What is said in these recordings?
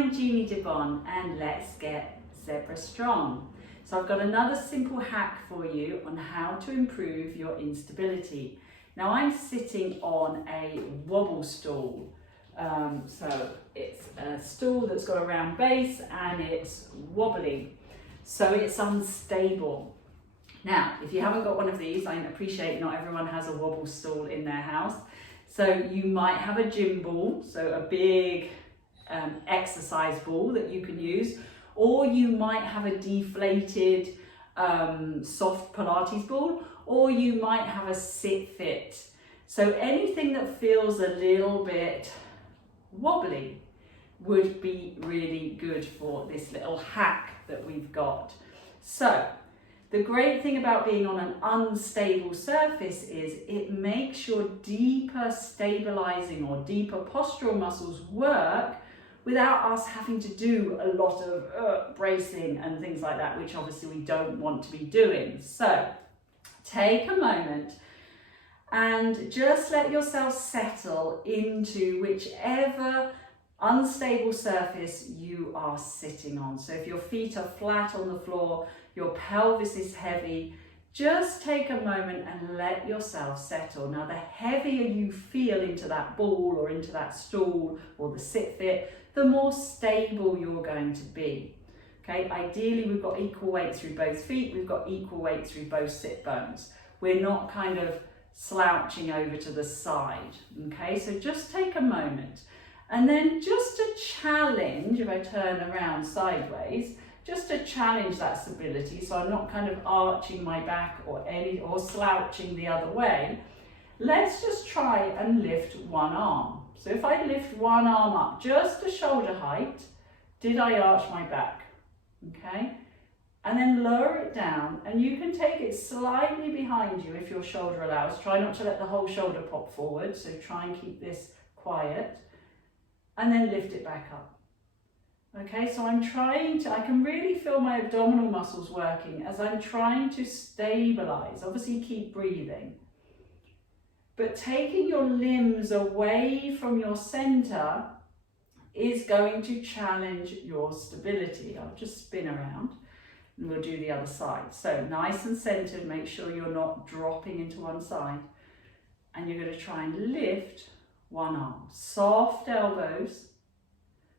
I'm Jeannie and let's get Zebra strong. So I've got another simple hack for you on how to improve your instability. Now I'm sitting on a wobble stool. So it's a stool that's got a round base and it's wobbly, so it's unstable. Now, if you haven't got one of these, I appreciate not everyone has a wobble stool in their house. So you might have a gym ball, so a big exercise ball that you can use, or you might have a deflated soft Pilates ball, or you might have a sit fit. So anything that feels a little bit wobbly would be really good for this little hack that we've got. So the great thing about being on an unstable surface is it makes your deeper stabilizing or deeper postural muscles work without us having to do a lot of bracing and things like that, which obviously we don't want to be doing. So take a moment and just let yourself settle into whichever unstable surface you are sitting on. So if your feet are flat on the floor, your pelvis is heavy, just take a moment and let yourself settle. Now, the heavier you feel into that ball or into that stool or the sit fit, the more stable you're going to be. Okay, ideally we've got equal weight through both feet, we've got equal weight through both sit bones. We're not kind of slouching over to the side. Okay, so just take a moment. And then just to challenge, if I turn around sideways, just to challenge that stability, so I'm not kind of arching my back or slouching the other way, let's just try and lift one arm. So if I lift one arm up just to shoulder height, did I arch my back? Okay, and then lower it down, and you can take it slightly behind you if your shoulder allows. Try not to let the whole shoulder pop forward, so try and keep this quiet, and then lift it back up. Okay, so I can really feel my abdominal muscles working as I'm trying to stabilize. Obviously keep breathing, but taking your limbs away from your center is going to challenge your stability. I'll just spin around and we'll do the other side. So nice and centered, make sure you're not dropping into one side, and you're going to try and lift one arm, soft elbows.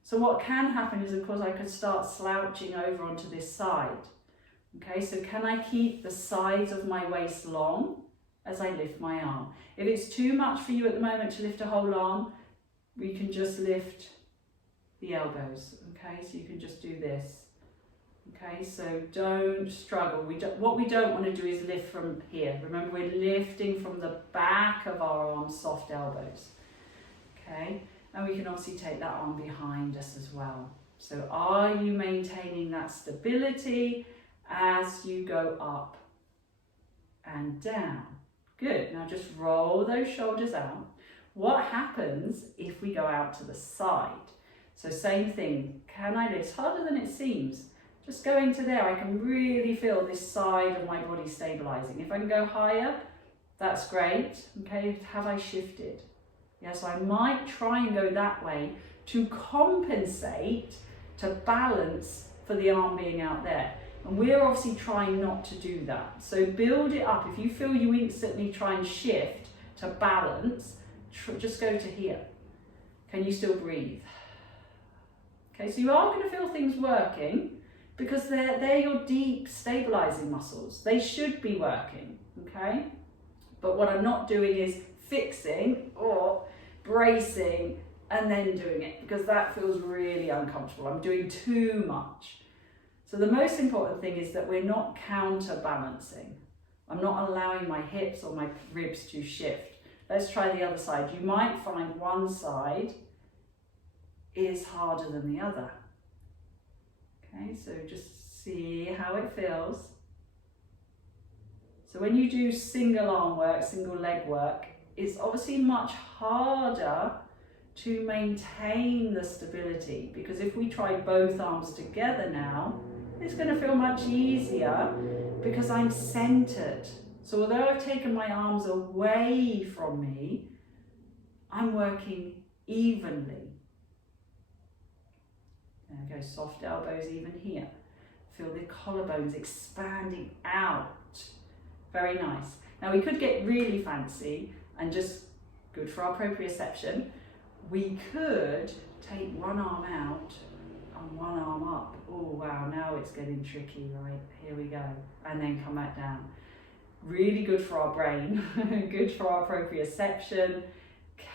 So what can happen is, of course, I could start slouching over onto this side. Okay, so can I keep the sides of my waist long as I lift my arm? If it's too much for you at the moment to lift a whole arm, we can just lift the elbows. Okay, so you can just do this. Okay, so don't struggle. What we don't want to do is lift from here. Remember, we're lifting from the back of our arms, soft elbows. Okay. And we can obviously take that arm behind us as well. So are you maintaining that stability as you go up and down? Good. Now just roll those shoulders out. What happens if we go out to the side? So same thing. Can I lift? It's harder than it seems. Just going to there, I can really feel this side of my body stabilizing. If I can go higher, that's great. Okay, have I shifted? Yeah, so I might try and go that way to compensate, to balance for the arm being out there. And we're obviously trying not to do that. So build it up. If you feel you instantly try and shift to balance, just go to here. Can you still breathe? Okay, so you are going to feel things working because they're your deep stabilizing muscles. They should be working, okay? But what I'm not doing is fixing or bracing and then doing it, because that feels really uncomfortable. I'm doing too much. So the most important thing is that we're not counterbalancing. I'm not allowing my hips or my ribs to shift. Let's try the other side. You might find one side is harder than the other. Okay, so just see how it feels. So when you do single arm work, single leg work, it's obviously much harder to maintain the stability, because if we try both arms together now, it's going to feel much easier because I'm centered. So although I've taken my arms away from me, I'm working evenly. Those soft elbows even here. Feel the collarbones expanding out. Very nice. Now we could get really fancy and just good for our proprioception. We could take one arm out and one arm up. Oh wow, now it's getting tricky, right? Here we go. And then come back down. Really good for our brain, good for our proprioception.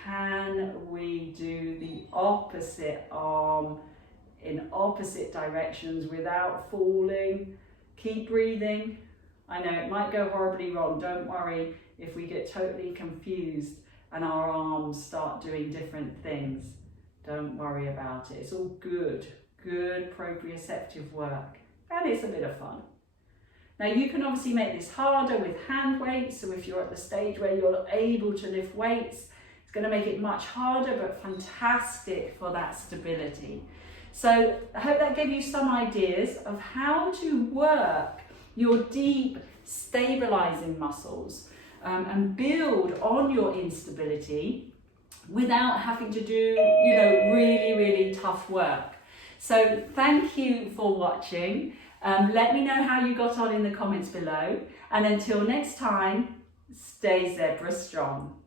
Can we do the opposite arm in opposite directions without falling? Keep breathing. I know it might go horribly wrong. Don't worry if we get totally confused and our arms start doing different things. Don't worry about it. It's all good proprioceptive work, and it's a bit of fun. Now you can obviously make this harder with hand weights. So if you're at the stage where you're able to lift weights, it's going to make it much harder, but fantastic for that stability. So I hope that gave you some ideas of how to work your deep stabilizing muscles and build on your instability without having to do, really tough work. So thank you for watching. Let me know how you got on in the comments below. And until next time, stay Zebra strong.